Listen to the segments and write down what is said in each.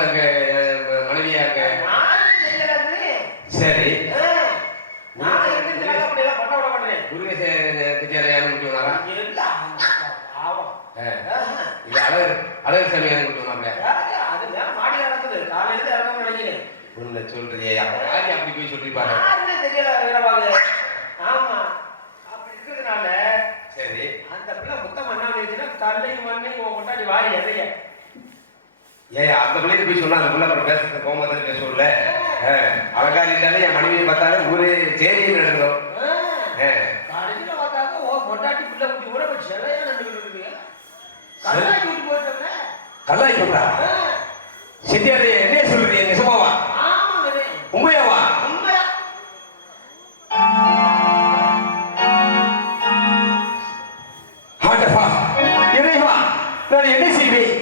மாப்பிள்ள இருக்க மனைவியா இருக்க சரி அழகு சாமி சொல்றியே அப்படி போய் சொல்லிருப்பாங்க. ஆமா அப்படி இருக்கிறதுனால சரி அந்த பிள்ளை முத்தம் என்ன பண்ணிச்சுன்னா கல்லையும் மண்ணையும் கொண்டாடி வாரி எதைய ஏன் அந்த பிள்ளைக்கு போய் சொன்னா அந்த பிள்ளை அப்புறம் பேசுறது கோமத்தில் பேசல அலங்காரி இருந்தாலே என் மனைவியை பார்த்தாலும் ஊரே சேரியில் நடந்தோம். கடைசியில பார்த்தாக்க ஓ கொண்டாட்டி பிள்ளை குட்டி ஊற போய் சிலையா நடந்துக்கிட்டு கல்லாக்கி விட்டு போயிட்டோம்ல. கல்லாக்கி விட்டா சித்தியாரு என்ன சொல்றீங்க நிஜமாவா? ஆமாங்க உண்மையாவா? உண்மையா. ஆண்டவா இறைவா நான் என்ன செய்வேன்?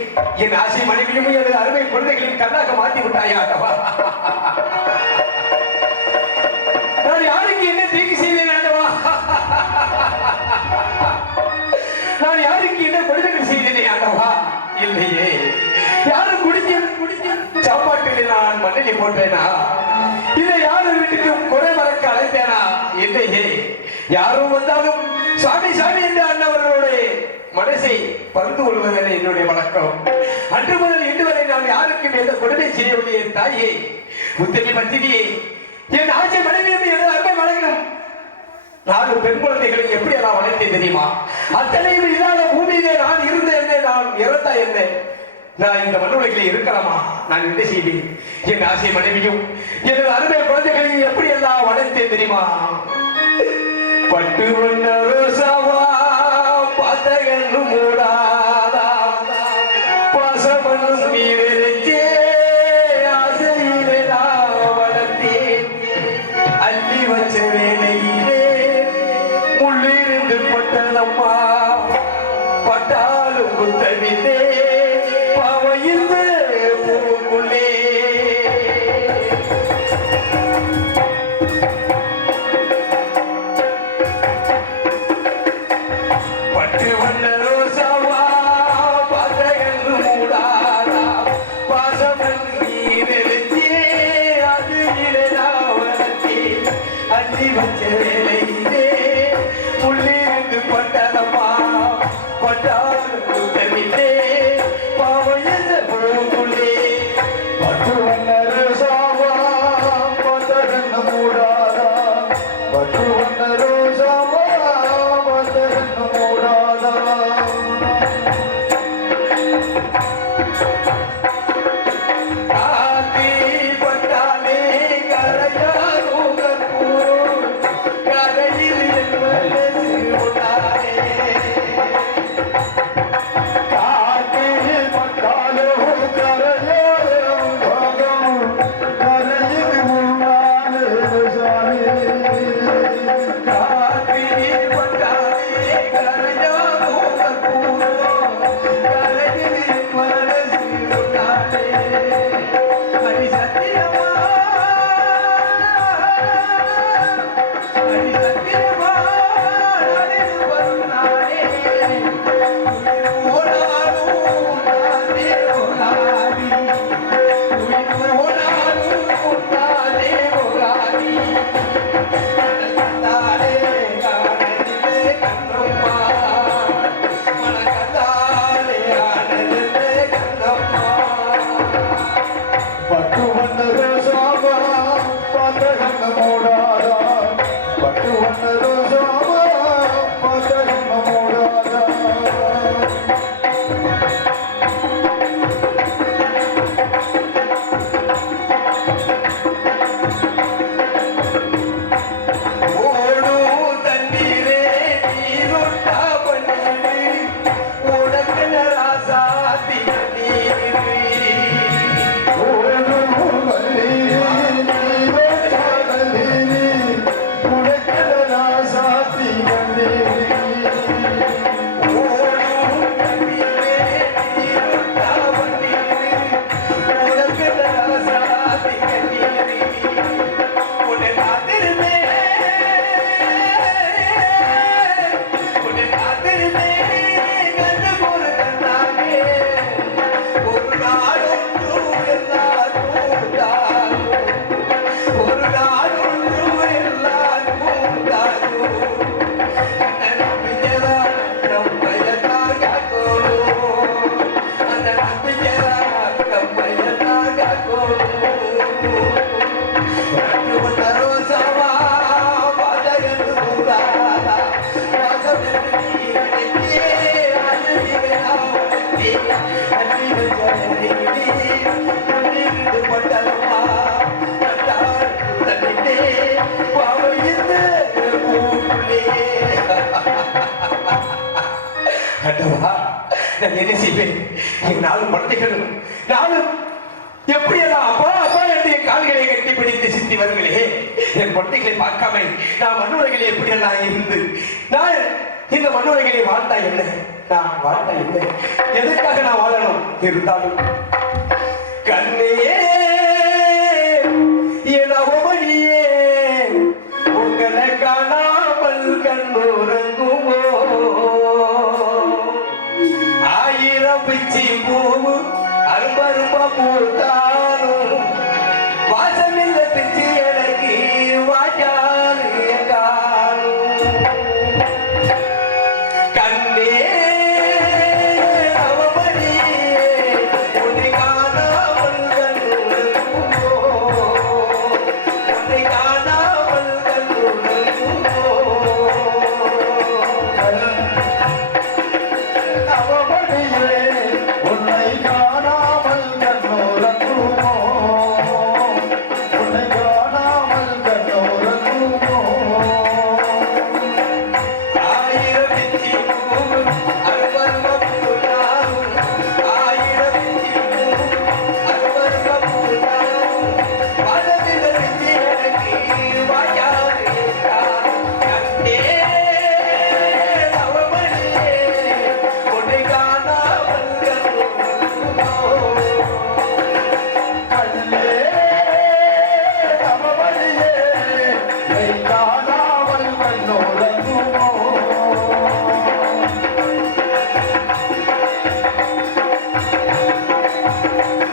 என் ஆசை மனைவியும் எனது அருமை குழந்தைகளின் கண்ணாக மாற்றி விட்டாயா ஆண்டவா? நான் யாருக்கு என்ன தீங்கு செய்வேன் ஆண்டவா? நான் யாருக்கு என்ன கொடுமைகள் செய்தேனே ஆண்டவா? இல்லையே. யாரும் குடிச்சு சாப்பாட்டில் நான் மண்ணிலை போட்டேனா? இதை யாரும் வீட்டுக்கு குறை மறக்க அழைத்தேனா? இல்லையே. யாரும் வந்தாலும் சாமி சாமி என்று அண்ணவர்களுடைய மனசை பகிர்ந்து கொள்வதில் என்னுடைய வழக்கம். அன்று முதல் இன்று வரை நான் யாருக்கும் எந்த கொடுமை செய்யவில்லை. என் தாயே முத்தமி பத்தினியே என் ஆட்சி மனைவியும் எனது அருமை வழங்கணும். 4 பெண் குழந்தைகளை எப்படி எல்லாம் வளர்த்தேன் தெரியுமா? அத்தனையும் இல்லாத பூமியிலே நான் இருந்தேன், நான் இறந்தா என்ன? நான் இந்த மண்ணுலகிலே இருக்கலாமா? நான் என்ன செய்வேன்? என் ஆசை மனைவியும் எனது அருமை குழந்தைகளையும் எப்படி எல்லாம் வளர்த்தேன் தெரியுமா? பட்டு வண்ண ரோசாவா பாத்தகன்னு மூடாதா பாசமண்ணும் மீறே ஆசையிலே நான் வளர்த்தேன். அள்ளி வச்ச வேலையிலே முள்ளிருந்து பட்டதம்மா பட்டாலும் புத்தவிலே பாவையில் பூக்குள்ளே பட்டு வண்ண ரோசாவா பாத்தகன்னு மூடாதா பாசமண்ணு மீறே அது இளவரத்தே அள்ளி வச்ச வேலையிலே புள்ளிருந்து பட்டதம்மா பட்டாலும் புத்தவிலே பாவையில் பூக்குள்ளே பட்டு வண்ண ரோசாவா பாத்தகன்னு மூடாதா பட்டு வண்ண ரோசாவா பாத்தகன்னு மூடாதா காத்தி பட்டாலே கரையாரோ கற்பூரம் கரையில் என்பது உண்டானே. காற்றில் பட்டாலோ கரையோரம் பாகம் கரையில் முன்னாலே சாமி காத்தி பட்டாலே கரையாரோ கற்பூரம் கரையில் என்பது உண்டானே. ஹரி சத்தியமா ஹரி சத்தியமா ஹரி வருணானே நான் என்ன செய்வேன்? என் 4 குழந்தைகளும் நானும் எப்படியெல்லாம் அப்பா அப்பா என்று என் கால்களை கட்டி பிடித்து சித்தி வருங்களே, என் குழந்தைகளை பார்க்காம நான் மண்ணுலகிலே எப்படியெல்லாம் இருந்து நான் இந்த மண்ணுலகிலே வாழ்ந்தா என்ன, நான் வாழ்ந்தா என்ன, எதற்காக நான் வாழணும்? இருந்தாலும் கண்ணையே எனவழியே உங்களை காணாமல் கண்ணுறங்குமோ, ஆயிரம் பிச்சி பூவு அரும்பரும்பா பூத்தாலும் வாசமில்ல பிச்சி எனக்கு வாஜாரு காணும். கண்ணே அவமணியே உன்னை காணாமல் கண்ணுறங்குமோ, உன்னை காணாமல் கண்ணுறங்குமோ. அவமணியே உன்னை காணாமல் கண்ணோரங்குமோ, உன்னை காணாமல் கண்ணோரங்குமோ. ஆயிரம் பிச்சி பூவு அரும்பரும்பா பூத்தாலும், ஆயிரம் பிச்சி பூவு அரும்பரும்பா பூத்தாலும் வாசமில்ல பிச்சி எனக்கு வாஜாரு காணும். கண்ணே அவமணியே உன்னை காணாமல் கண்ணுறங்குமோ. கண்ணே அவமணியே உன்னை காணாமல் கண்ணோரங்குமோ.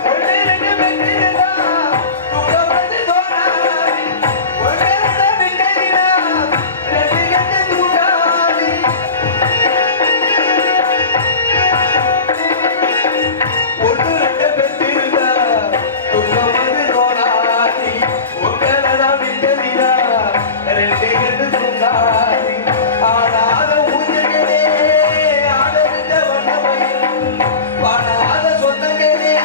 ஒன்றிரண்டு வெற்றிடா துக்கமது தோணாதி, ஒன்றிரண்டு விட்டதிடா ரெண்டு கண்டு தூடாதி. ஒன்றிரண்டு வெற்றிடா துக்கமது தோணாதி, ஒன்றிரண்டு விட்டதிடா ரெண்டு கண்டு தூடாதி. ஆடாத ஊஞ்சல்களே ஆடவிட்ட வண்ணமயில், பாடாத சொந்தங்களே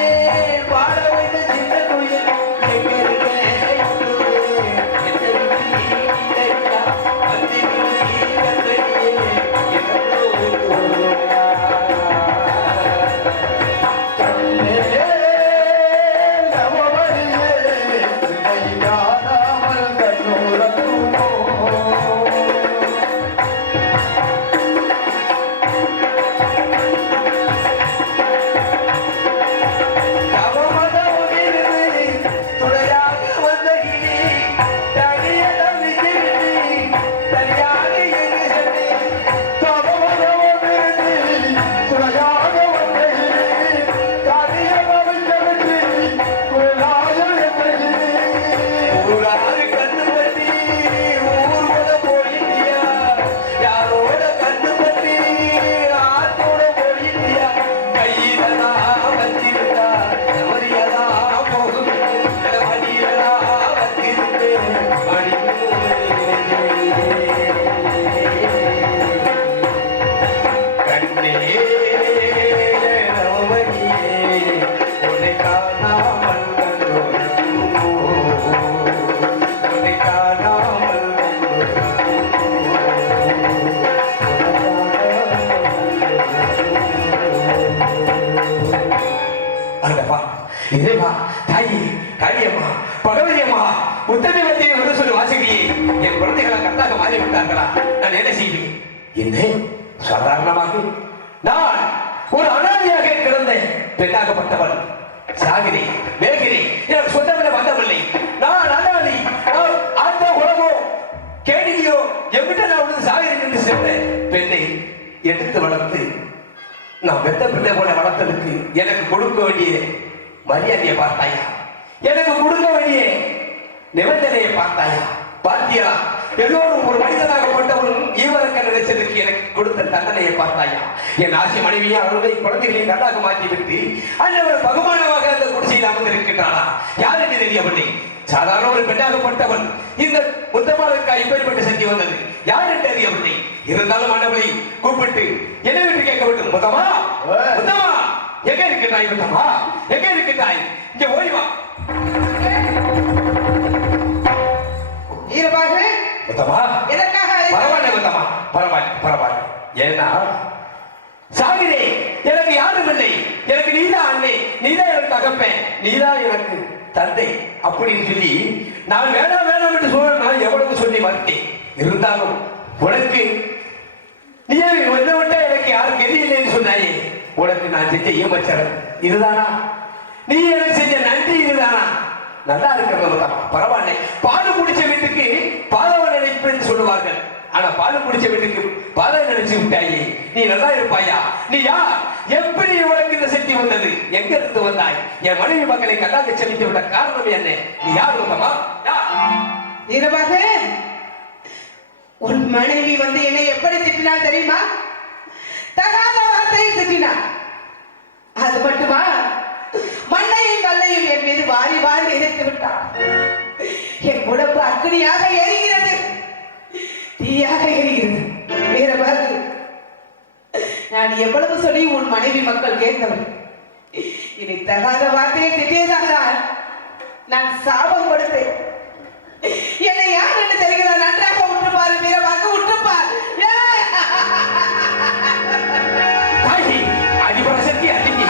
பாட வைத்த சின்ன குயில். எங்க இருக்க எங்குவே, எந்த விழி இல்லையா, அந்தி விழி கண்களிலே எனக்கோயா. கண்ணே அவமணியே உன்னை காணாமல் கண்ணோரங்குமோ. தவமதமுமிருந்து துணையாக வந்த கிளி, தனியடம் விசிறினி, தனியாக எங்கு சென்றேன். தவமதமுமிருந்து துணையாக வந்த கிளி, தனியடமின்றி குழலாய என்ற கிளி. ஊராறு கண்ணு பற்றி ஊர்வல போயிட்டியா, யாரோட கண்ணு பற்றி ஆத்தோட போயிட்டியா. கையிலா வச்சிருந்தா தவறியதா போகும், மடியலா வச்சிருந்தே கண்ணே ரமணியே உன்னை காணாமல் கண்ணுறங்குமோ, உன்னை காணாமல் அங்கப்பா இறைவா தாயி காளியம்மா பகவதியம்மா உத்தரவத்தியை ஒரு சொல்லி வாசிக்கியே, என் குழந்தைகளை கத்தாக மாறி விட்டார்களா? நான் என்ன செய்வேன்? என்ன சாதாரணமாக நான் ஒரு அனாதையாக கிடந்த பெண்ணாகப்பட்டவள் சாகிறேன் வேகிறேன், எனக்கு சொந்தமில்லை வந்தவில்லை. நான் அனாதை, நான் அந்த உலகோ கேடியோ எங்கிட்ட நான் வந்து சாகிறேன் என்று சென்ற பெண்ணை எடுத்து வளர்த்து நான் பெத்த பிள்ளை போல வளர்த்ததுக்கு எனக்கு கொடுக்க வேண்டிய மரியாதையை பார்த்தாயா? எனக்கு கொடுக்க வேண்டிய நிபந்தனையை பார்த்தாயா? பார்த்தியா? எல்லோரும் ஒரு மனிதனாகப்பட்டவனும் ஈவரக்க நினைச்சதுக்கு எனக்கு கொடுத்த தண்டனையை பார்த்தாயா? என் ஆசை மனைவியை அவருடைய குழந்தைகளை நல்லாக மாற்றிவிட்டு அந்தவர் பகுமானமாக அந்த குடிசையில் அமர்ந்திருக்கின்றானா? யார் என்று தெரியவில்லை. சாதாரண ஒரு பெண்ணாகப்பட்டவன் இந்த முத்தமாவுக்கு இப்பேற்பட்ட சக்தி வந்தது யார் என்று அறியவில்லை. இருந்தாலும் ஆண்டவனை கூப்பிட்டு என்ன விட்டு கேட்க வேண்டும். முத்தமா, முத்தமா, எங்க இருக்கின்றாய்? முத்தமா, எங்க இருக்கின்றாய்? இங்க ஓடி வா. ஈரமாக முத்தமா, எதற்காக பரவாயில்ல முத்தமா, பரவாயில்ல பரவாயில்ல. ஏன்னா சாகிறே எனக்கு யாரும் இல்லை. எனக்கு நீதான் அண்ணே, நீதான் எனக்கு தகப்பேன், நீதான் எனக்கு தந்தை அப்படின்னு சொல்லி நான் வேணாம் வேணாம் என்று சொல்ல நான் எவ்வளவு சொல்லி மறுத்தேன். இருந்தாலும் உனக்கு நீ என்ன விட்டா எனக்கு யாருக்கு எது இல்லைன்னு சொன்னாயே, உனக்கு நான் செஞ்ச ஏமாச்சரம் இதுதானா? நீ எனக்கு செஞ்ச நன்றி இதுதானா? நல்லா இருக்கிறது பரவாயில்லை. பால் குடிச்ச வீட்டுக்கு பாதவ நினைப்புன்னு சொல்லுவார்கள். ஆனா பால் குடிச்ச வீட்டுக்கு பாதம் நினைச்சு விட்டாயே, நீ நல்லா இருப்பாயா? நீ யார்? எப்படி உனக்கு இந்த சக்தி வந்தது? எங்க இருந்து வந்தாய்? என் மனைவி மக்களை கல்லாக செலுத்தி விட்ட காரணம் என்ன? நீ யார் வந்தமா? வீரபாக, உன் மனைவி வந்து என்னை எப்படி திட்டினாள் தெரியுமா? தகாத வார்த்தையை திட்டினாள். அது மட்டுமா, மண்ணையும் கல்லையும் என் மீது வாரி வாரி எதிர்த்து விட்டாள். என் உடம்பு அக்னியாக எரிகிறது, தீயாக எரிகிறது. வீரபாகு, நான் எவ்வளவு சொல்லி உன் மனைவி மக்கள் கேட்கவில்லை. இனி தகாத வார்த்தையை திட்டியதால் நான் சாபம் கொடுத்தேன். என்னை யார் என்று தெரிகிறார்? நன்றாக உற்றுப்பாரு வீரபாகு, உற்றுப்பார். அதிபரசக்தி அதிகி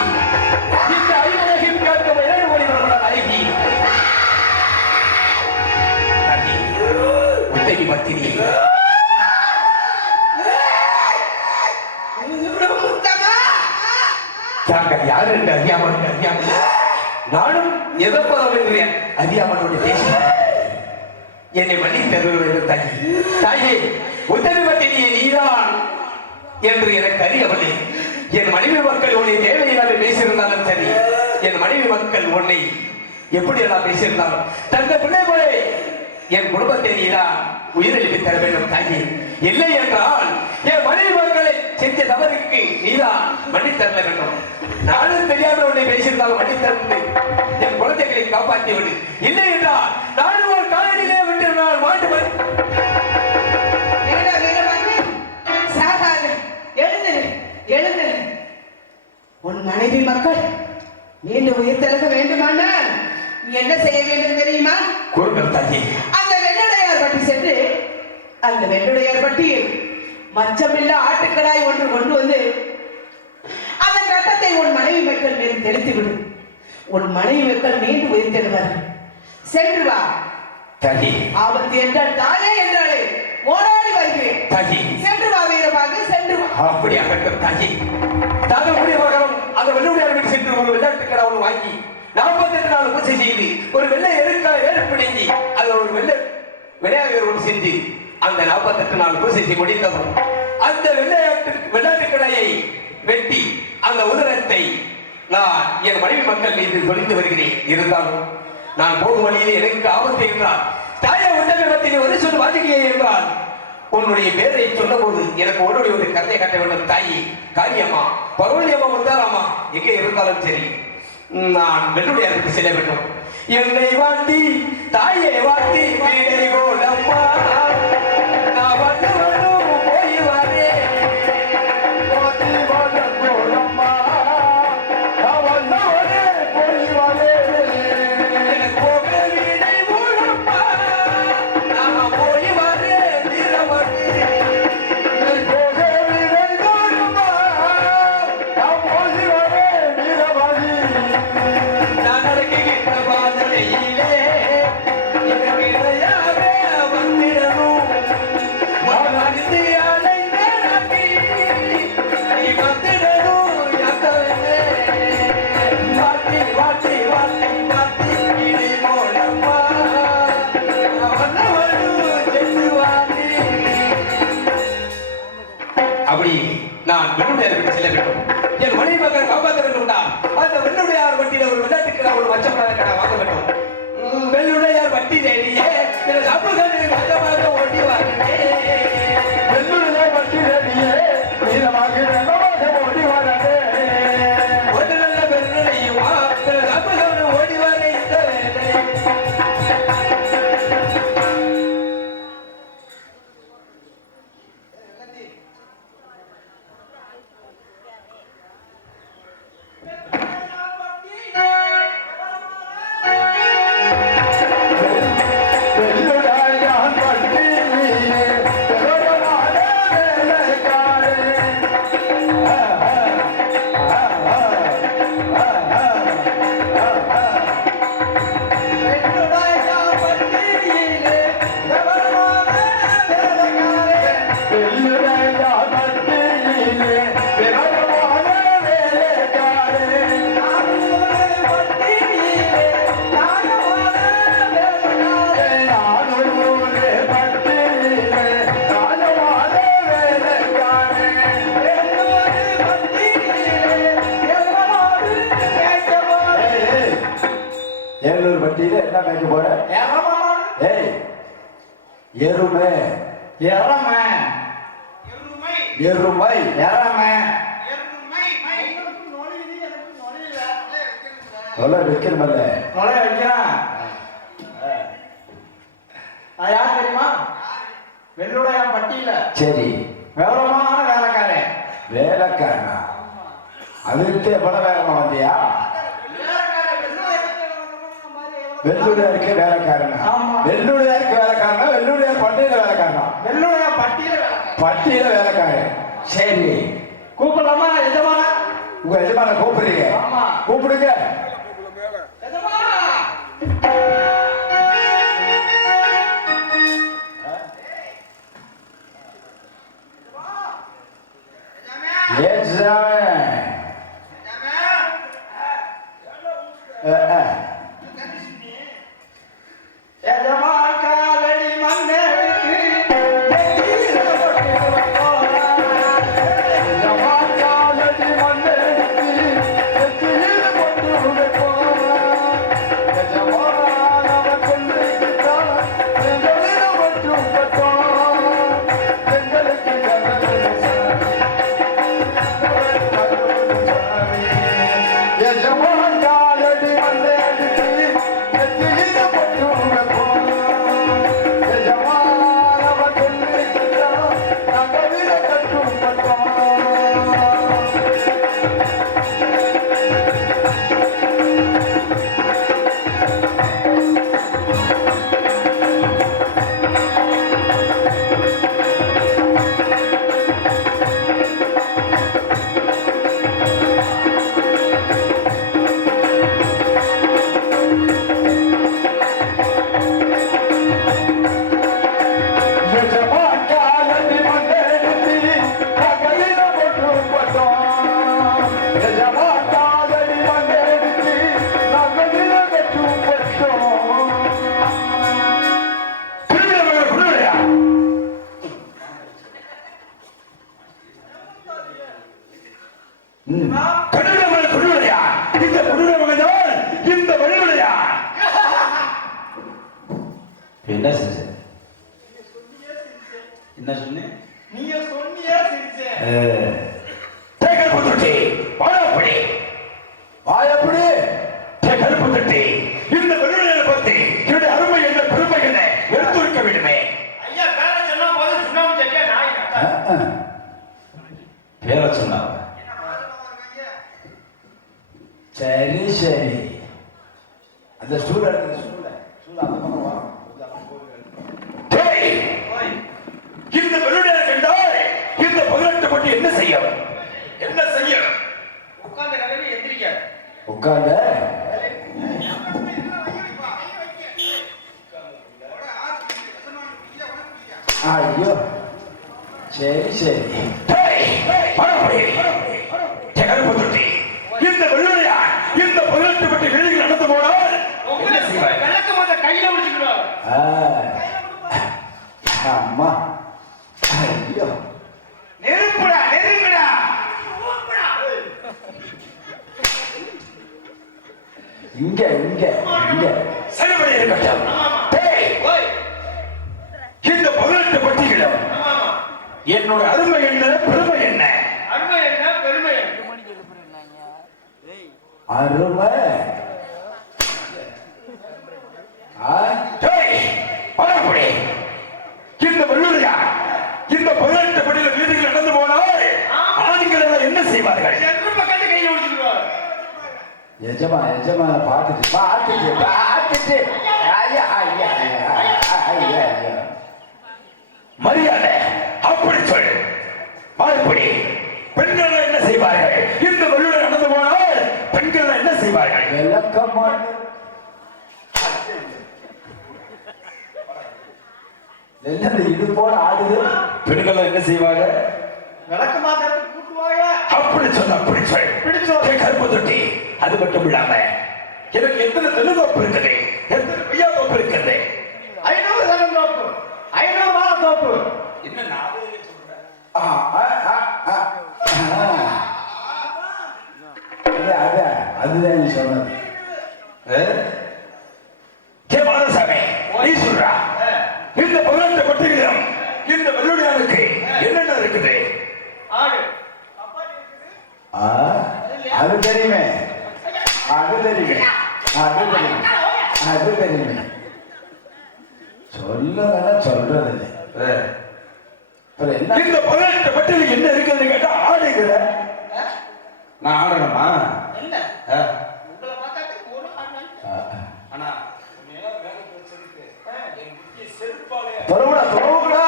இந்த ஐவகையும் கேட்கும் இரண்டு மொழி அழகி உத்தகி பத்தினி தாங்கள் யார் என்று அறியாமல் நானும் எதப்பதம் என்று அறியாமலோடு பேசினேன். என்னை மன்னித்தருள் என்று தாயே, உத்தகி பத்தினியை நீதான் என்று எனக்கு அறியவில்லை. என் மனைவி மக்கள் உன்னை தேவையில்லாத பேசியிருந்தாலும் சரி, என் மனைவி மக்கள் உன்னை எப்படி எல்லாம் பேசியிருந்தாலும் தந்த பிள்ளை போல என் குடும்பத்தை நீதான் உயிரிழப்பி தர வேண்டும் தாயி. இல்லை என்றால் என் மனைவி மக்களை செஞ்ச தவறுக்கு நீதான் மன்னித்தர வேண்டும். நானும் தெரியாமல் உன்னை பேசியிருந்தாலும் மன்னித்தருந்து என் குழந்தைகளை காப்பாற்றி விடு. இல்லை என்றால் நானும் ஒரு காலனிலே விட்டு நான் மாட்டு எழுந்திரு. உன் மனைவி மக்கள் மீண்டும் உயிர் தெழுக வேண்டுமானால் நீ என்ன செய்ய வேண்டும் தெரியுமா? கூறுங்கள் தாயே. அந்த வெள்ளுடையார் பட்டி சென்று அந்த வெள்ளுடையார் பட்டியில் மச்சமில்லா ஆட்டுக்கடாய் ஒன்று கொண்டு வந்து அதன் ரத்தத்தை உன் மனைவி மக்கள் மீது தெளித்து விடு. உன் மனைவி மக்கள் மீண்டும் உயிர் தெழுவார்கள். சென்று வா தாயே. ஆபத்து என்றால் தாயே என்றாலே ஓடாடி வருகிறேன். தாயே, சென்று வா வீரபாகு, சென்று வா. அப்படியாகட்டும் தாயே. தாங்கள் முடிய மகனும் அந்த வெள்ளுடையார் வீட்டு சென்று ஒரு விளையாட்டு கடை ஒன்று வாங்கி 48 நாள் பூஜை செய்து ஒரு வெள்ளை ஏற்பிடிஞ்சி அதில் ஒரு விளையாட்டு ஒன்று செஞ்சு அந்த 48 நாள் பூஜை முடிந்ததும் அந்த விளையாட்டு கடையை வெட்டி அந்த உதரத்தை நான் என் மனைவி மக்கள் மீது தொழிந்து வருகிறேன். இருந்தாலும் நான் போகும் வழியிலே எனக்கு ஆபத்து என்றால் தாயை உத்தரவத்திலே ஒரு சொல் வாதிக்கையே என்றால் உன்னுடைய பேரை சொன்ன போது எனக்கு உன்னுடைய ஒரு கதை கட்ட வேண்டும். தாயி, காரியம்மா, பருவலியம்மா, முத்தாராமா எங்கே இருந்தாலும் சரி நான் வெள்ளுடையாருக்கு செல்ல வேண்டும். என்னை வாட்டி தாயை வாட்டி வீடை கோலம்மா நான் வந்தவனும் போய் வரே அப்படி நான் வெள்ளுடையாருக்கு செல்ல வேண்டும். என் மனைவி மக்களை காப்பாற்ற வேண்டும். அந்த வெள்ளுடையார் வட்டியில ஒரு விளையாட்டுக்கு ஒரு மச்சப்படாத கடை வாங்க வேண்டும். வெள்ளுடையார் வட்டி தேடியே ஓட்டி வாங்கினே. வெள்ளுடையார் வட்டி தேடியே ஓடி வாரே. ஒரு நல்ல வெள்ளுடையும் ஓடி வர இந்த வேலை. வெள்ளுடையார் ஏலூர் பட்டியில என்ன மேய்க்க போற? ஏய் எருமை எருமை எருமை எருமை சொல்ல வைக்கணுமல்ல. நுழைய வைக்கிறான். அது யார் தெரியுமா? வெள்ளுடைய பட்டியல சரி விவரமான வேலைக்காரன். வேலைக்காரனா? அதுக்கு எவ்வளவு வேகமா வந்தியா? வெள்ளுடையாருக்கு வேலைக்காரனா? ஆமா. வெள்ளுடையாருக்கு வேலைக்காரனா? வெள்ளுடையார் பட்டியல வேலைக்காரனா? வெள்ளுடைய பட்டியல பட்டியல வேலைக்காரன். சரி கூப்பிடலாமா எஜமான? உங்க எஜமான கூப்பிடுறீங்க? ஆமா. கூப்பிடுங்க. என்ன செஞ்ச? என்ன சொன்ன? நீங்க சொன்னியா சிரிச்சேன். கருப்பு தொட்டி வாழப்படி வாயப்படி கருப்பு தொட்டி இந்த வெள்ளுடையை பத்தி என்னுடைய அருமை என்ன பெருமை என்ன எடுத்துரைக்க வேண்டுமே. ஐயா பேர சொன்னா போது சுண்ணாம்பு சட்டியா நாய் கட்டா. பேர சொன்னாங்க. சரி சரி அந்த ஸ்டூல் எடுத்து ஸ்டூல் அந்த பக்கம் வா. இந்த வெள்ளுடைய கண்டால் இந்த 18 பட்டி என்ன செய்யும்? என்ன செய்யும்? உட்கார்ந்த கலவி எந்திரிக்க. உட்கார்ந்த ஐயோ சரி சரி கருப்பு தொட்டி இந்த வெள்ளுடையா இந்த 18 பட்டி வெளியில் நடந்து போனால் என்ன செய்வார்? விளக்கு மொத்த கையில பிடிச்சுக்கிறார். அம்மா ஐயோ நெருப்புடா நெருங்குடா. இங்க இங்க இங்க சரிபடி இருக்கட்டும். இந்த 18 பட்டிகளும் என்னோட அருமை என்ன பெருமை என்ன? அருமை என்ன பெருமை? அருமை வரப்படி இந்த வெள்ளுடையா இந்த 18 படியில் வீதிகள் நடந்து போனால் ஆண்கள் என்ன செய்வார்கள்? பக்கத்து கையில பிடிச்சுக்கிறார். எஜமா எஜமா பார்த்துட்டு பார்த்துட்டு பார்த்துட்டு ஐயா ஐயா ஐயா ஐயா மரியாதை அப்படி சொல். மறுபடி பெண்கள் என்ன செய்வார்கள்? இந்த வெள்ளுடை நடந்து போனால் பெண்கள் என்ன செய்வார்கள்? விளக்கமான என்னது இது போல ஆடுது? பெண்கள் என்ன செய்வாங்க? விளக்கு மாத்திரத்தை கூட்டுவாங்க. அப்படி சொல் அப்படி சொல். பிடிச்சோம். கருப்பு தொட்டி அது மட்டும் இல்லாம எனக்கு எத்தனை தெலுதோப்பு இருக்குது, எத்தனை பெய்யா தோப்பு இருக்குது? 500 தென்னந்தோப்பு, 500 வாழைத்தோப்பு. என்ன நாளே சொல்றேன்? அதுதான் நீ சொன்னது. நீ சொல்றா இந்த 18 பட்டிகளிலும் இந்த வெள்ளுடையானுக்கு என்னென்ன இருக்குது? ஆடு ஆ, அது தெரியுமே, அது தெரியுமே, அது தெரியுமே, அது தெரியுமே. சொல்லலன்னா சொல்றது இல்லை. அப்புறம் என்ன? இந்த 18 பட்டியலுக்கு என்ன இருக்குதுன்னு கேட்டா ஆடுகிற நான் ஆடணுமா? இல்ல உங்களை பார்த்தாட்டு ஒரு ஆடு ஆனா மேல சொல்லிட்டு என் புத்திய செருப்பாலே தொலைவுடா தொலைவுடா.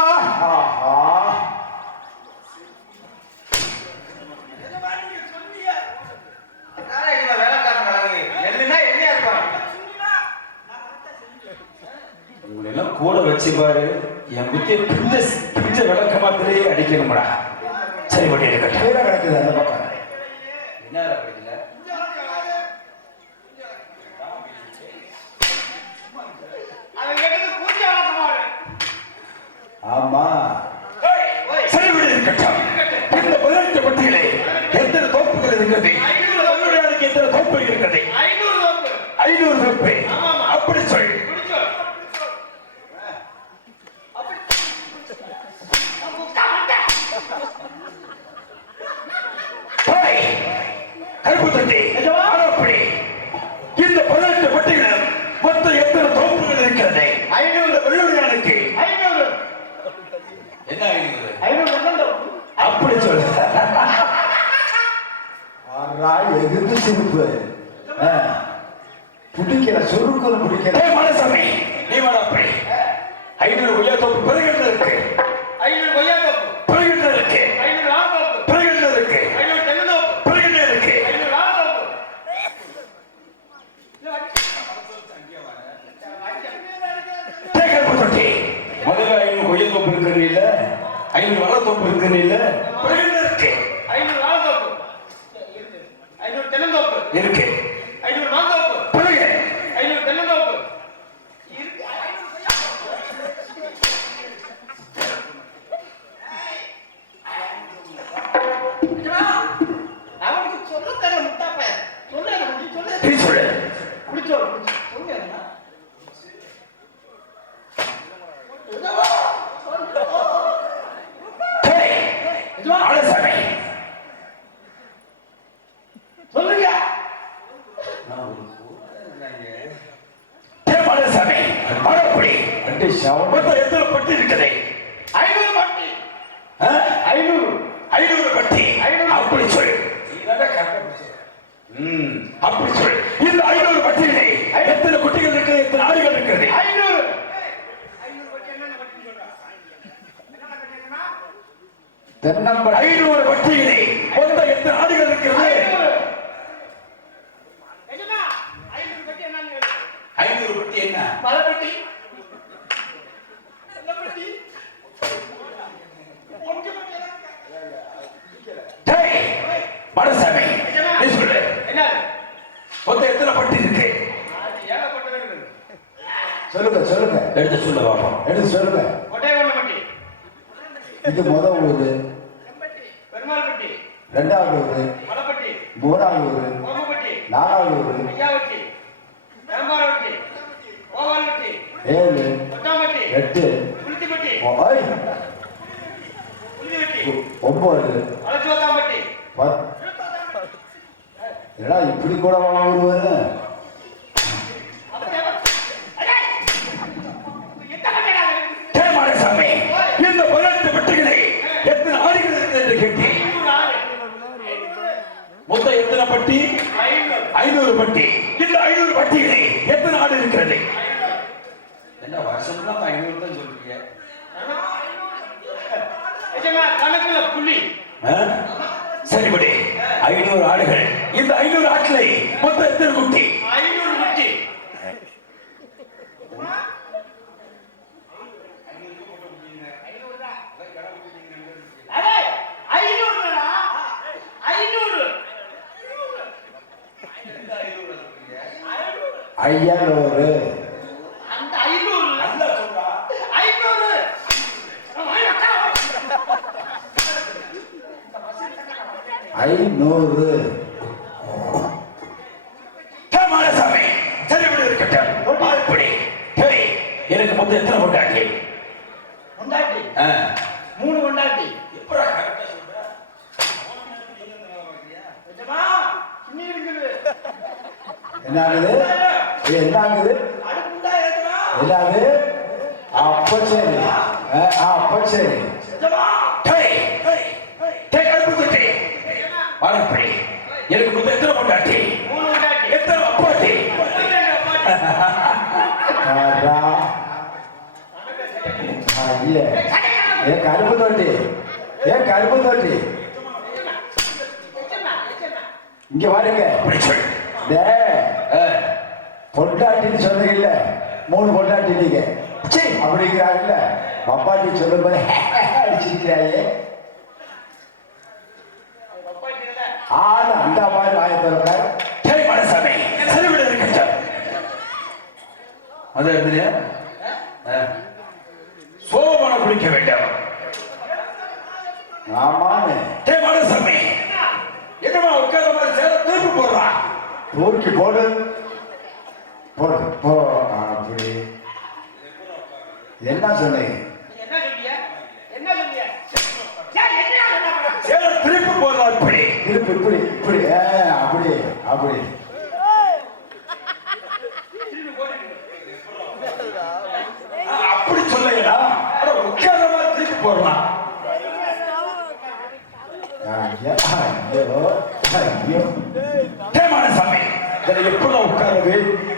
உங்களெல்லாம் கூட வச்சு பாரு, என் புத்திய பிஞ்ச விளக்க மாத்திரையே அடிக்கணும்டா. சரி பட்டி இருக்கட்டும். கீழே கிடக்குது அந்த பக்கம். என்ன படிக்கல? ஆமா, சரி விட இருக்கட்டும். இந்த 18 பட்டியலே எத்தனை தோப்புகள் இருக்கிறது? வெள்ளுடையானுக்கு எத்தனை தோப்பு இருக்கிறது? 500 தோப்பு. அப்படி சொல். கருப்பு தட்டி அப்படி இந்த 18 பட்டிகளிலும் மொத்தம் எத்தனை தோப்புகள் இருக்கிறது? 500 வெள்ளுடையானுக்கு. 500 என்ன 500? அப்படி சொல்லு. எதிர்த்து சிரிப்பு பிடிக்கிற சுருக்குன்னு பிடிக்கிற மனசாமி நீ வேணா அப்படி 500 கொய்யா தோப்பு பிறகு இருக்கு. 500 கொய்யா தோப்பு பிறகு இருக்கு. 500 ஆ தோப்பு பிறகு இருக்கு. 500 தென்னை தோப்பு பிறகு இருக்கு. 500 ஆ தோப்பு கருப்பு தட்டி முதல்ல 500 கொய்யா தோப்பு இருக்குன்னு இல்ல, 500 வாழை தோப்பு இருக்குன்னு இல்ல, பிறகு இருக்கு. 500 ஆ தோப்பு 500 தென்னை தோப்பு இருக்கு. 500 மா தோப்பு பிறகு 500 தென்னை தோப்பு இருக்கு. அவனுக்கு சொல்ல தர முட்டாப்ப சொல்ல சொல்லு நீ சொல்லு. குடிச்சோ சொல்லுங்க மனசாமி சொல்லுங்க மனசாமி மறுபடி ரெண்டு சவம் மொத்தம் எத்தனை பட்டி இருக்குது? 500 பட்டி 500 பட்டி. அப்படி சொல். அப்படி சொல். இந்த 500 பட்டியலே எத்தனை குட்டிகள் இருக்கு? எத்தனை ஆடுகள் இருக்கிறது? 500 தென்னம்பட 500 பட்டியலே மொத்தம் எத்தனை ஆடுகள் இருக்கிறது? 500 பட்டி என்ன? மரப்பட்டி மனசாமி நீ சொல்லு. என்ன மொத்தம் எத்தனை பட்டி இருக்கு? ஏகப்பட்டது இருக்குது. சொல்லுங்க சொல்லுங்க எடுத்து சொல்ல பாப்போம். எடுத்து சொல்லுங்க. கொட்டையப்பட்டி இது முதல் ஊரு, பெருமாள் பட்டி ரெண்டாவது ஊரு, மலைப்பட்டி மூணாவது ஊரு, கோமப்பட்டி நாலாவது ஊரு, ஐயாவட்டி பெருமாள்பட்டி கோவால்பட்டி 7, கொட்டாம்பட்டி 8, புளித்திப்பட்டி 9, புளிதிப்பட்டி 9, அலச்சுவத்தாம்பட்டி 10. என்னடா இப்படி கூட ஊரு? மனசாமி இந்த 18 பட்டிகளை எத்தனை ஆடுகள் இருக்கிறது என்று கேட்டேன். மொத்தம் எத்தனை பட்டி? 500 பட்டி. இந்த 500 பட்டிகளை எத்தனை ஆடு இருக்கிறது? என்ன வருஷம் 500 தான் சொல்றீங்க? கணக்குல புள்ளி சரி விடு. 500 ஆடுகள். இந்த 500 ஆட்களை மொத்தம் எத்தனை குட்டி? 500 குட்டி. அடே 500டா 500 500. அந்த 500 நல்லா சொல்றா 500 500. மனசாமி சரி விடு இருக்கட்டும். ஆள்படி. எனக்கு மொத்தம் எத்தனை பொண்டாட்டி? கொண்டாட்டி ஆ. 3 கொண்டாட்டி. எப்படா கரெக்டா சொல்ற? நிஜமா? கிண்ணி இருக்குது. என்ன ஆகுது? என்ன ஆகுது? அடுப்புண்டா ஏத்துறா. என்னது? அப்ப சரி. அப்ப சரி. நிஜமா? டேய் டேய் கருப்பு குட்டி. வாடப்படி. எனக்கு மொத்தம் எத்தனை பொண்டாட்டி? 3 கொண்டாட்டி. எத்தனை அப்பாட்டி? ஆடா. ஐயே. ஏ கருப்பு தொட்டி. ஏ கருப்பு தொட்டி. இங்க வாருங்க. பொண்டாட்டின்னு சொன்னீங்கல்ல, 3 பொண்டாட்டி நீங்க அப்படிங்கிறாங்கல்ல, அப்பாட்டி சொல்லும் போது அடிச்சிருக்கிறாயே. ஆனா அந்த மாதிரி வாய திறப்பாரு. சரி மனசாமி, சரி விட இருக்கு. அது எழுதுறியா? சோமனை குடிக்க வேண்டாம். ஆமான்னு. டே மனசாமி, என்னமா உட்கார மாதிரி சேர திருப்பி போடுறா. தூக்கி போடு. போடு போ. அப்படி என்ன சொன்னீங்க? என்ன சொல்லிய? என்ன சொல்லிய? சேர திருப்பி போடுறா. இப்படி திருப்பி இப்படி இப்படி அப்படி அப்படி அப்படி சொல்லுங்கடா. உட்கார மாதிரி திருப்பி போடலாம். சாமி எப்படி உட்காருது?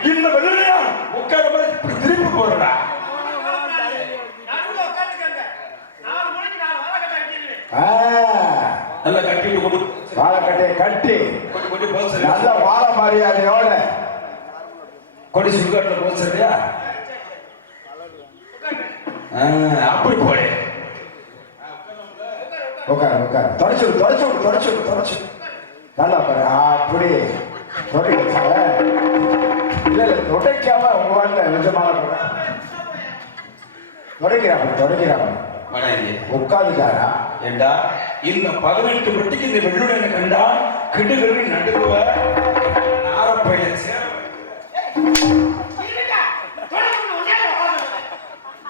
இந்த வெள்ளையா உட்கார மாதிரி இப்படி திருப்பி போடுறா. நல்லா கட்டிட்டு கொண்டு வாழைக்கட்டையை கட்டி நல்ல வாழை மரியாதையோட கொடி சுடுகாட்டில் போச்சுறியா? அப்படி போடு. உட்காரு உட்காரு. தொடச்சு தொடச்சு தொடச்சு தொடச்சு நல்லா உட்காரு. அப்படி தொடக்க இல்ல இல்ல தொடக்காம உங்க வாழ்க்கை நிஜமான தொடக்கிறாங்க தொடக்கிறாங்க. உட்காந்துட்டாரா? ஏண்டா இந்த 18 மட்டிக்கு இந்த வெள்ளுடனை கண்டா கிடுகிடு நடுவ நாரப்பைய சேர.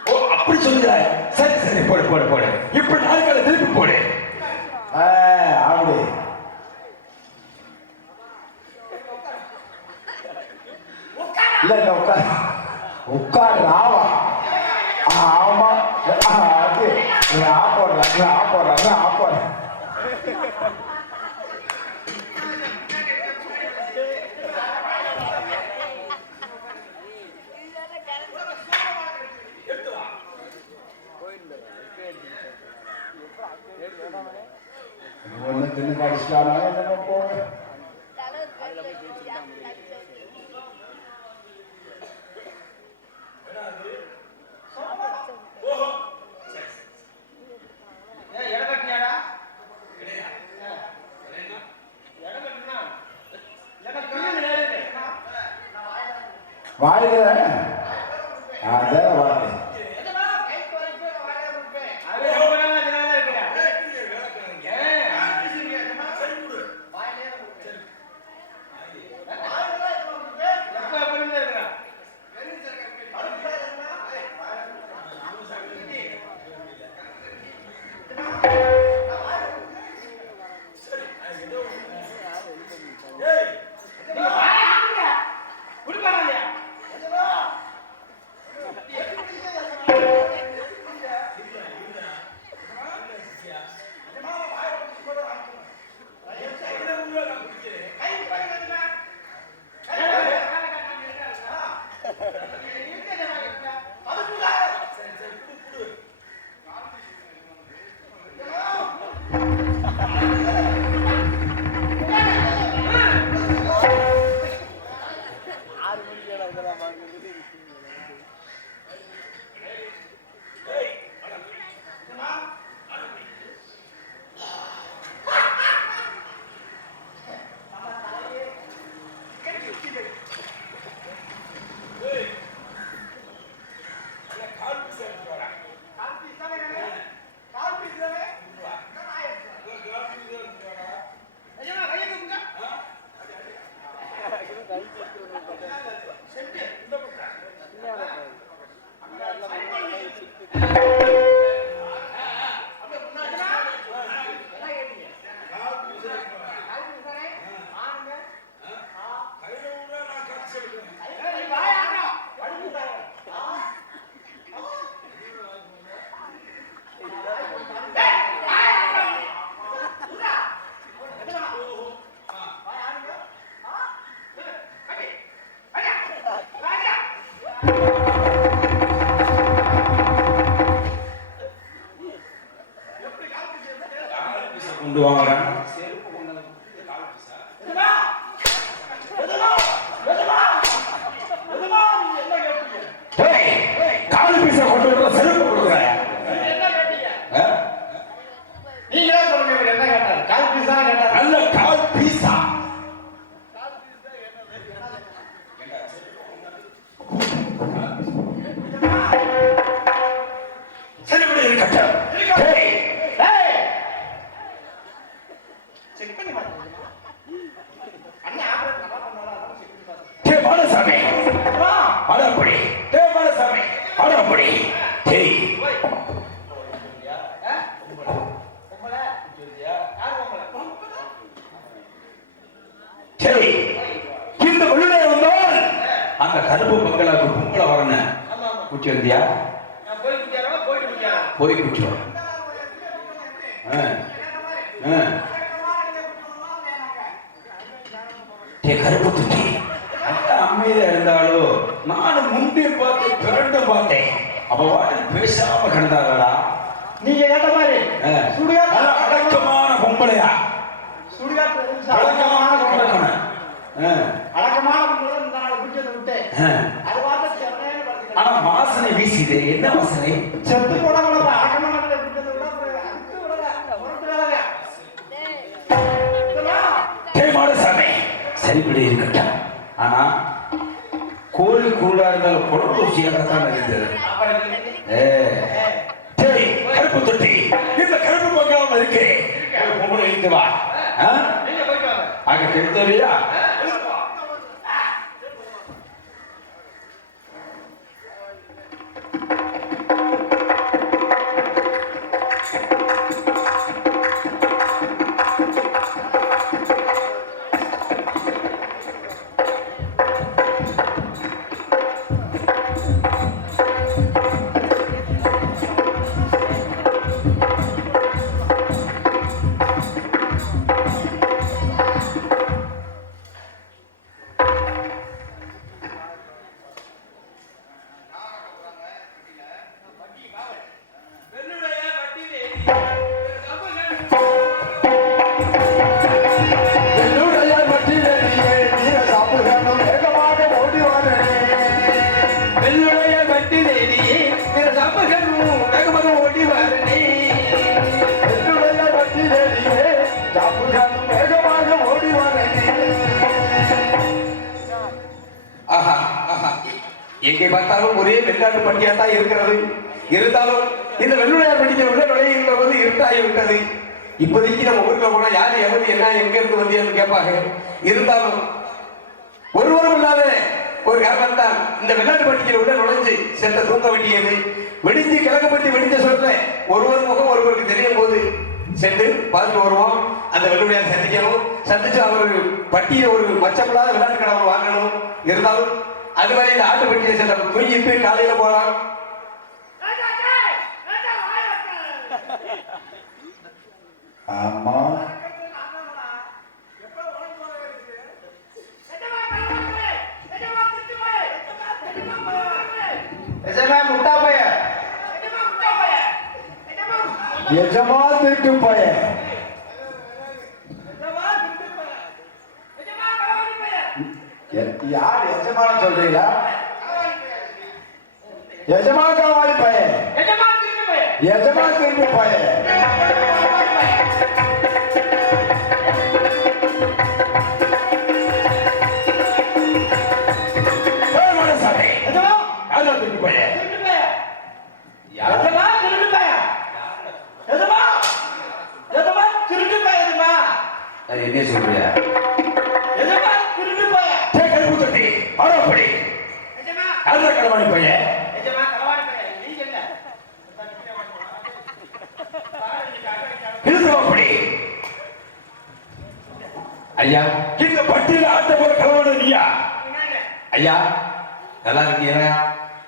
ஓ அப்படி சொல்லுங்க. சரி சரி போடு போடு போடு. இப்படி நாளைக்கு திருப்பி போடு. அப்படி இல்ல இல்ல உட்கார் உட்கார். ஆமா ஆமா அது ஆப்போடுறேன் ஆப்போடுறேன் ஆப்போடுறேன். ஒண்ணு தின்னு கடிச்சிட்டானா என்ன போக. வாழ்க்கை அதான் வாழ்க்கை. கொண்டு வாங்குறேன். டேய், கால் பீஸை கொண்டு வர செருப்பு கொடுக்குறேன். நீங்களே சொல்லுங்க இவர் என்ன கேட்டார்? கால் பீஸ் தான் கேட்டார். நல்ல கால் பீஸா செருப்படி இருக்கட்டும். டேய், டேய் செக் பண்ணி பாருங்க. அண்ணா ஆபரேட் நல்லா பண்ணாரா? அதான் செக் பண்ணி பாருங்க. டேய் பாலசாமி, அடப்படி. டேய் பாலசாமி, அடப்படி. டேய், டேய், இந்த உள்ளே வந்தால் அந்த கருப்பு பங்களாக்கு பொங்கலை வரணும். குச்சி வந்தியா? நான் போய் குடியாரா போயிட்டு குடியாரா? போய் குச்சி வர. கருப்பு துச்சி அமைதியா இருந்தாலும் நானும் முந்தி பார்த்து பிறண்டு பார்த்தேன். அப்ப வாட்டில் பேசாம கிடந்தாங்களா? நீங்க கேட்ட மாதிரி சுடுகாட்டு அடக்கமான பொம்பளையா? சுடுகாட்டு அடக்கமான பொம்பளை. அடக்கமான பொம்பளை இந்த நாள் குடிச்சதை விட்டு அது பார்த்து சென்னையில பார்த்துக்கலாம். ஆனா வாசனை வீசுது. என்ன வாசனை? செத்து போனவங்கள அடக்கமான குடிச்சதை விட அதுக்கு விடல பொறுத்து வேலைங்க. தேமாடசாமி சரிபடி இருக்கட்டும். ஆனா கோழி குருடா இருந்தாலும் பொருள் ருசியாகத்தான் இருந்தது. டேய், கருப்பு தொட்டி, இந்த கருப்பு பங்காமல் இருக்கு. பொம்பளை இழுத்து வா. நீங்க போயிட்டு வாங்க. அங்க தெரியா? எங்கே பார்த்தாலும் ஒரே வெள்ளாட்டு பட்டியா தான் இருக்கிறது. இருந்தாலும் இந்த வெள்ளுடையார் பட்டியை உள்ள நுழைகின்ற போது இருட்டாகி விட்டது. இப்போதைக்கு நம்ம ஊருக்குள்ள போனா யாரு எவரு என்ன எங்க இருந்து வந்தியான்னு கேட்பாங்க. இருந்தாலும் ஒருவரும் இல்லாத ஒரு காரணம் தான் இந்த வெள்ளாட்டு பட்டியை உள்ள நுழைஞ்சு சென்ற தூங்க வேண்டியது. வெடிஞ்சு கிழக்கப்பட்டி வெடிஞ்ச சொல்ற ஒருவர் முகம் ஒருவருக்கு தெரியும் போது சென்று பார்த்து வருவோம். அந்த வெள்ளுடையார் சந்திக்கணும். சந்திச்சு அவர் பட்டியை ஒரு மச்சமில்லாத விளையாட்டு கடவுள் வாங்கணும். இருந்தாலும் அதுவரை இந்த ஆட்டு பட்டியை சென்ற தூங்கிட்டு காலையில போலாம். ஆமா முட்டா பைய எஜமா திருட்டு பையன். யார் எஜமான சொல்றீங்களா? எஜமா காவாலி பையன். எஜமா திருட்டு பையன். என்ன சொல்றியா? களவாணி பையன். ஐயா, இந்த பட்டியல ஆட்ட போற களவாணி நீயா? ஐயா, நல்லா இருக்கீங்க.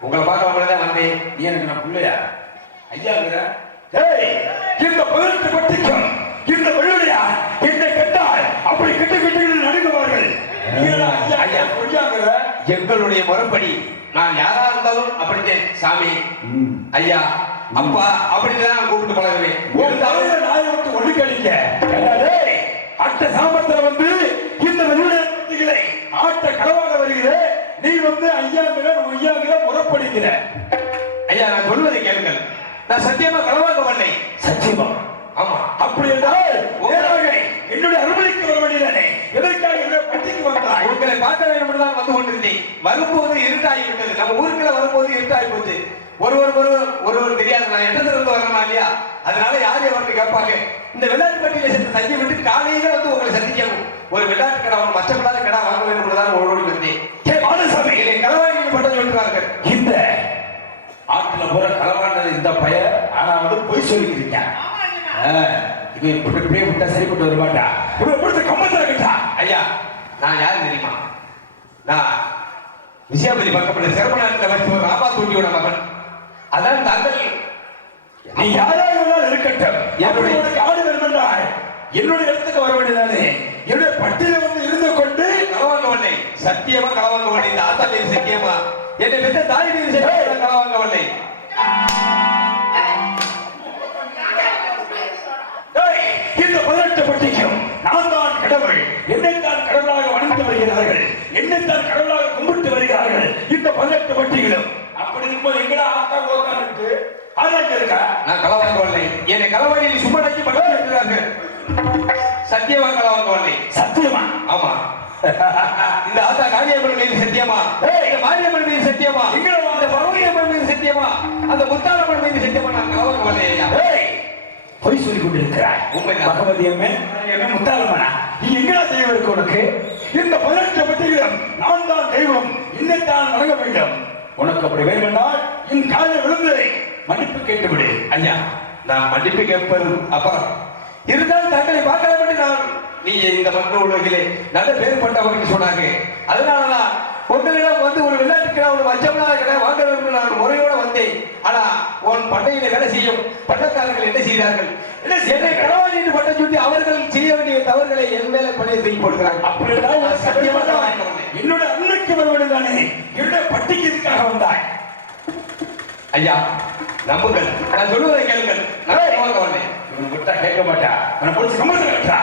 உங்களை பார்க்கலாம் வந்தேன். நீ எனக்கு நான் பிள்ளையா? ஐயா இந்த 18 பட்டிக்கும் இந்த வெள்ளையா என்னை கெட்டால் அப்படி கெட்டு கெட்டு நடுங்குவார்கள். எங்களுடைய முறைப்படி நான் யாரா இருந்தாலும் அப்படித்தான் சாமி, ஐயா, அப்பா அப்படிதான் நான் கூப்பிட்டு பழகுவேன். இருந்தாலும் நாயை விட்டு ஒழுக்கடிக்க அட்ட சாமத்துல வந்து இந்த வெளியுறவுகளை ஆட்ட களவாட வருகிற நீ வந்து ஐயாங்கிற ஒய்யாங்கிற முறப்படுகிற. ஐயா, நான் சொல்வதை கேளுங்கள். நான் சத்தியமா களவாங்க வரலை. சத்தியமா? ஆமா. அப்படி என்றால் என்னுடைய அனுமதிக்கு வர வேண்டியதானே? எதற்காக என்னுடைய பட்டிக்கு வந்தாய்? உங்களை பார்க்க வேண்டும் என்று தான் வந்து கொண்டிருந்தேன். வரும்போது இருட்டாகி விட்டது. நம்ம ஊருக்குள்ள வரும்போது இருட்டாகி போச்சு. ஒருவர் தெரியாது. நான் இடத்துல இருந்து வரணும் இல்லையா? அதனால யார் எவருக்கு கேட்பாங்க. இந்த விளையாட்டு பட்டியலை சேர்த்து தங்கி விட்டு காலையில வந்து உங்களை சந்திக்கணும். ஒரு விளையாட்டு கடை மற்ற விளையாட்டு கடை வாங்க வேண்டும் என்றுதான் ஓடி வந்தேன். மாடசாமி, களவாணிகள் பட்டம் விட்டுறார்கள். இந்த ஆட்டுல போற களவாண்டது இந்த பையன். ஆனா வந்து பொய் சொல்லிக்கிறீங்க. இவன் இப்படியே விட்டா சரிப்பட்டு வருமாட்டா. இவன் எப்படி கம்பத்துல இருக்கா? ஐயா, நான் யாரு தெரியுமா? நான் விஜயாபதி பக்கப்பட்ட சிறமநாட்டில் வச்சு ராமா தூண்டியோட மகன். அதான் தங்கள். நீ யாராக இருக்கட்டும், என்னுடைய ஆடு வேண்டாய் என்னுடைய இடத்துக்கு வர வேண்டியதானே? என்னுடைய பட்டியல வந்து இருந்து கொண்டு களவாங்க வல்லை. சத்தியமா களவாங்க வல்லை. இந்த ஆத்தாலையும் சத்தியமா என்னை பெற்ற தாயின் சத்தியமா களவாங்க வல்லை. இந்த 18 பட்டிக்கும் நான் தான் கடவுள், என்னைத்தான் கடவுளாக வணங்கி வருகிறார்கள், என்னைத்தான் கடவுளாக கும்பிட்டு வருகிறார்கள். இந்த 18 பட்டிகளும் அப்படி இருக்கும்போது எங்கடா ஆத்தா போக்கானுக்கு ஆதாங்க இருக்கா? நான் களவாங்க வல்லை. என்னை களவாணியில் சும்மடக்கி பட்டம் விட்டுறார்கள். சத்தியமா களவாங்க வல்லை. சத்தியமா? ஆமா. இந்த ஆத்தா காளியம்மன் மீது சத்தியமா, இந்த மாரியம்மன் மீது சத்தியமா, இந்த பரவலியம்மன் மீது சத்தியமா, அந்த முத்தாளம்மன் மீது சத்தியமா நான் களவாங்க வல்லை. ஐயா, பொய் சொல்லிக் கொண்டிருக்கிறாய். உண்மைதான். பகவதி அம்மே, முத்தாளம்மனா, நீ எங்கடா தெய்வம் இருக்கு உனக்கு? இந்த 18 பட்டிகளும் நான் தான் தெய்வம், என்னைத்தான் வணங்க வேண்டும். உனக்கு அப்படி வேண்டுமென்றால் என் காலில் விழுந்து மன்னிப்பு கேட்டுவிடு. ஐயா, நான் மன்னிப்பு கேட்பது அப்புறம் இருந்தாலும் தங்களை பார்க்க வேண்டும். நான் நீங்க இந்த மண்ண உலகிலே நல்ல பேர்பட்டவர்கள் சொன்னாங்க. அதனாலதான் உங்களிடம் வந்து ஒரு விளையாட்டுக்கு ஒரு வச்சம்னா கடை வாங்க வேண்டும் நான் முறையோட வந்தேன். ஆனா உன் பட்டையில வேலை செய்யும் பட்டக்காரர்கள் என்ன செய்தார்கள்? என்னை களவாணி என்று பட்டம் சுட்டி அவர்கள் செய்ய வேண்டிய தவறுகளை என் மேல பணியை செய்ய போடுகிறாங்க. அப்படியெல்லாம் சத்தியமாக என்னோட அன்னைக்கு வருவது தானே? என்னுடைய பட்டிக்கு இதுக்காக வந்தாய். ஐயா, நம்புங்கள், நான் சொல்லுவதை கேளுங்கள். நான் வாங்க வந்தேன். இவனை விட்டா கேட்க மாட்டா. அவனை பிடிச்சி சம்பளத்தில் கட்டா.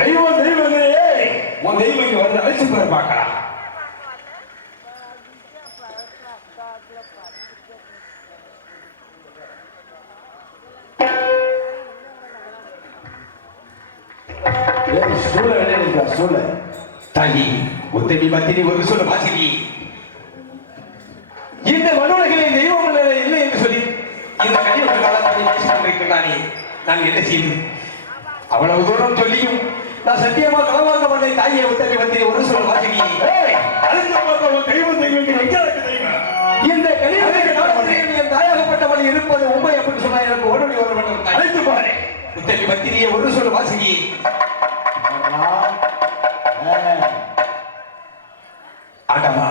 தெய்வம் தெய்வங்களே, உன் தெய்வம் இங்க வந்து அழைச்சு போற பார்க்கலாம். தாயி உத்தமி பத்தினி ஒரு சொல்ல வாசினி இந்த மனுலகிலே தெய்வம் இல்லை என்று சொல்லி இந்த கலியுக காலத்தில் பேசிக் கொண்டிருக்கிறானே, நான் என்ன செய்வேன்? அவ்வளவு தூரம் சொல்லியும் நான் சத்தியமா களவாங்க பண்ணை தாயை உத்தமி பத்தினி ஒரு சொல்ல வாசினி தெய்வம் தெய்வங்கள் எங்க இருக்கு தெரியுமா? இந்த கலியுக காலத்தில் என் தாயாகப்பட்டவள் இருப்பது உண்மை அப்படின்னு சொன்னா எனக்கு ஓடடி வர வேண்டும். அழைத்து பாரு. உத்தமி பத்தினியை ஒரு சொல்ல வாசினி. ஆண்டவா,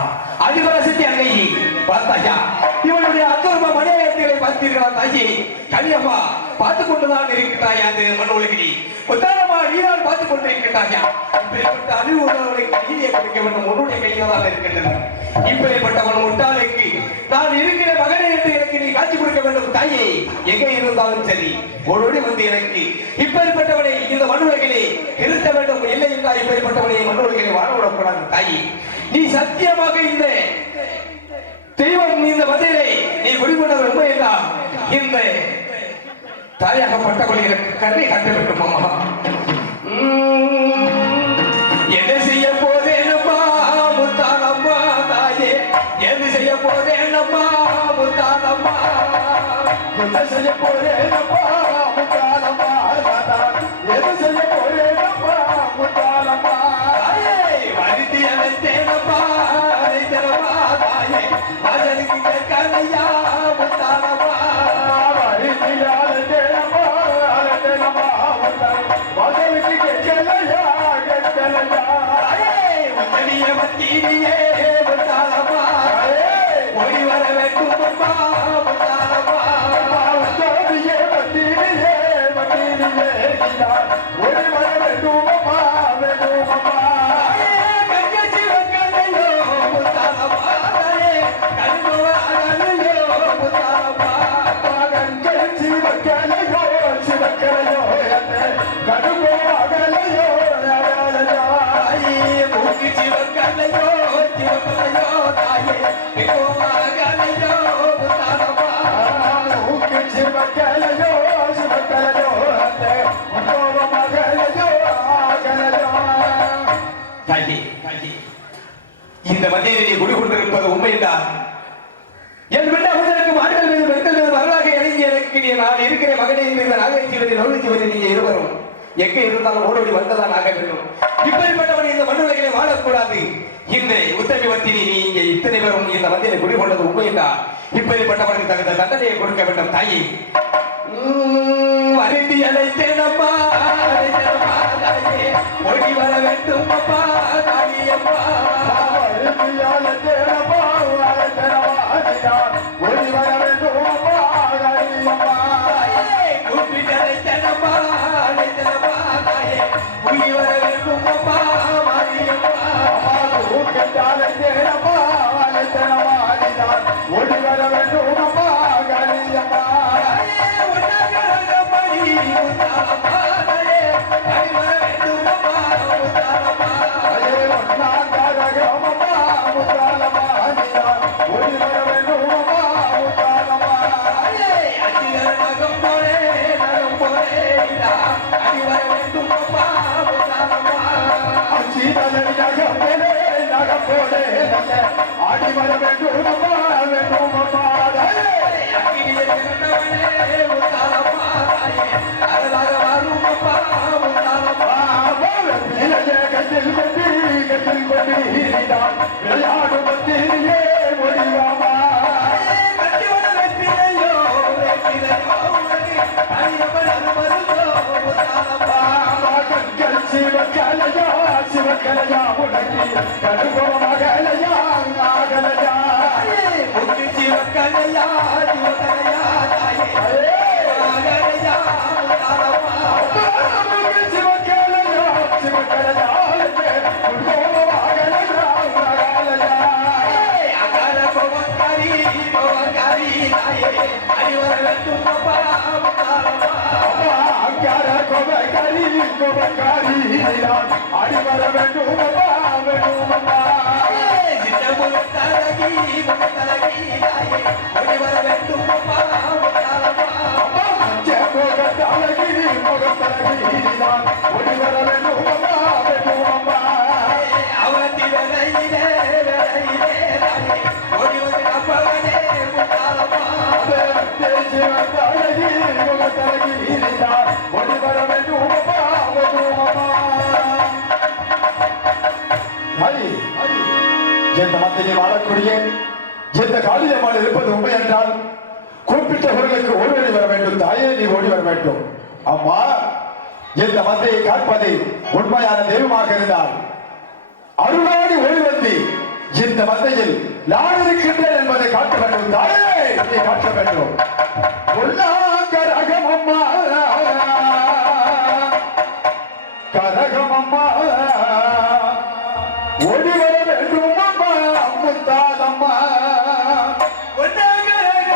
அதிபரசக்தி அன்னை பார்த்தாயா? இவனுடைய அத்தூர்வ மணியங்களை பார்த்தீர்களா தாயி? கலியம்மா பார்த்துக் கொண்டுதான் இருக்கிறாயா? அந்த மனோலகிரி உத்தாரமா நீதான் பார்த்துக் கொண்டிருக்கிறாயா? இப்படிப்பட்ட அறிவு உள்ளவர்களுக்கு நீதியை கொடுக்க வேண்டும் உன்னுடைய கையில தான் இருக்கின்றது. இப்படிப்பட்டவன் முட்டாளுக்கு நான் இருக்கிற மகனே என்று எனக்கு நீ காட்சி கொடுக்க வேண்டும் தாயே. எங்கே இருந்தாலும் சரி ஓடோடி வந்து எனக்கு இப்படிப்பட்டவனை இந்த மண்ணுலகிலே இருத்த வேண்டும். இல்லை என்றால் இப்படிப்பட்டவனை மண்ணுலகிலே வாழ விடக்கூடாது தாயே. நீ சத்தியமாக இந்த தெய்வம் இந்த மதிலை நீ குடிகொண்டவர் உண்மை என்றால் இந்த தாயாகப்பட்டவளை எனக்கு கருணை காட்ட வேண்டும். அம்மா, என்ன செய்ய போதேனம்மா முத்தானம்மா தாயே, என்ன செய்ய போதேனம்மா முத்தானம்மா, என்ன செய்ய போதேனம்மா முத்தானம்மா, என்ன செய்ய போதேனம்மா முத்தானம்மா தாயே, வருத்தி அழைத்தேனம்மா அழைத்தனம்மா தாயே, அதற்கு கேட்கலையா முத்தானம்மா, வருத்தி அழைத்தேனம்மா அழைத்தனம்மா அதற்கு கேட்கலையா கேட்கலையா தாயே, உத்தமிய மத்தியிலே முத்தானம்மா ஓடி வர வேண்டும் அம்மா முத்தானம்மா, உத்தமிய மத்தியிலே மத்தியிலே ஓடி வர வேண்டும் அம்மா வேண்டும் அம்மா, இந்த மத்தியில் நீ குடிகொண்டிருப்பது உண்மைதான். என் பிள்ளை அவர்களுக்கு ஆண்கள் மீது பெண்கள் மீது வரலாக இறங்கி எனக்கு நான் இருக்கிற மகனை இந்த நாகேஸ்வரி நவீச்சுவரி நீங்க இருவரும் எங்க இருந்தாலும் ஓடோடி வந்ததான் ஆக வேண்டும். இப்படிப்பட்டவன் இந்த மண்ணுலகிலே வாழக்கூடாது. இந்த உத்தரவிவத்தினி நீ இங்கே இத்தனை பேரும் இந்த மத்தியிலே குடிகொண்டது உண்மைதான். இப்படிப்பட்டவனுக்கு தகுந்த தண்டனையை கொடுக்க வேண்டும் தாயி. வருந்தி அழைத்தேனப்பா ஓடி வர வேண்டும் அப்பா தாயப்பா. ஓடி வர வேண்டும் அப்பா கூப்பிட்டு அழைத்தேனப்பா தாயே ஓடி வர வேண்டும் அப்பா மாரியப்பா. ஓடி வர வேண்டும் அப்பா காளியம்மா. ஆடி வர வேண்டும் அப்பா வேண்டும் அப்பா. விளையாடு பத்திரியே முடிவாமா. கண்கள் சிவக்கலையா சிவக்கலையா உனக்கு கடுபமகலையா நாகலையா. சிவக்கலையா சிவக்கலையா தாயே நாகலையா சிவக்கலையா சிவக்கலையா அடிவர வேண்டும் அப்பா வேண்டும் அப்பா. எந்த மத்தியில் வாழக்கூடிய எந்த காளியம்மாள் இருப்பது உண்மை என்றால் குறிப்பிட்டவர்களுக்கு ஓடி வர வேண்டும் தாயே நீ ஓடி வர வேண்டும். அம்மா எந்த மத்தையை காப்பது உண்மையான தெய்வமாக இருந்தால் அருளாடி ஓடி வந்து இந்த மத்தையில் நான் இருக்கின்றேன் என்பதை காட்ட வேண்டும் தாயே நீ காட்ட வேண்டும். கரகமம்மா கரகமம்மா ஓடி வர வேண்டும் அம்மா முத்தாலம்மா. முத்தாலம்மா